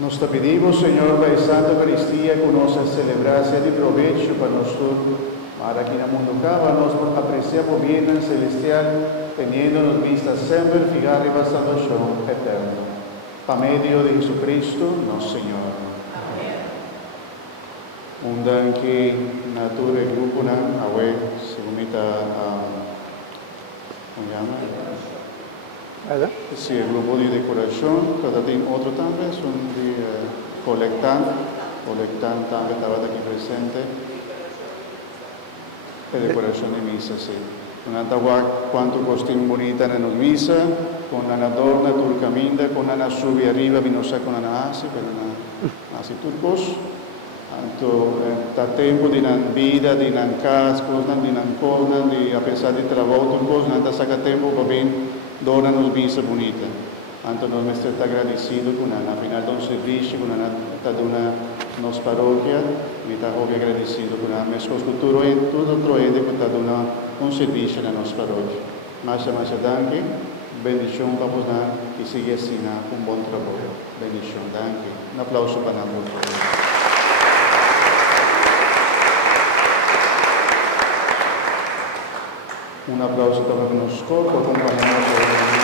Nos te pedimos, Señor, la Santa Eucaristía que nos celebrase de provecho para nosotros, para que en el mundo nos apreciamos bien en celestial, teniéndonos vistas siempre fijar en la salvación eterna. Por medio de Jesucristo, nuestro Señor. Un dan que natura el grupo nan awe segumita ¿cómo llama? Sí, el grupo de decoración, cada tiene otro también, son de colectan también estaba aquí presente, de decoración de misa, sí. Un antagua quanto costume bonita en la misa, con una adorna turcaminda, con una sube arriba, vino sa con una asi, per una asi turcos. Anto, ta tempo di nan vida, di nan cascos, di nan corna, di a pesar di travolto, turcos, nanta saca tempo, va bien, dona nos misa bonita. Anto nos mestre está agradecido con al final de un servicio, con una nos parroquia, mi está muy agradecido con al mes futuro y todo otro ende con una un servicio en la nostra parroquia. Más danke, bendición para vos y sigue así un buen trabajo. Bendición, danke. Un aplauso para nosotros. Un aplauso también para nosotros, acompañamos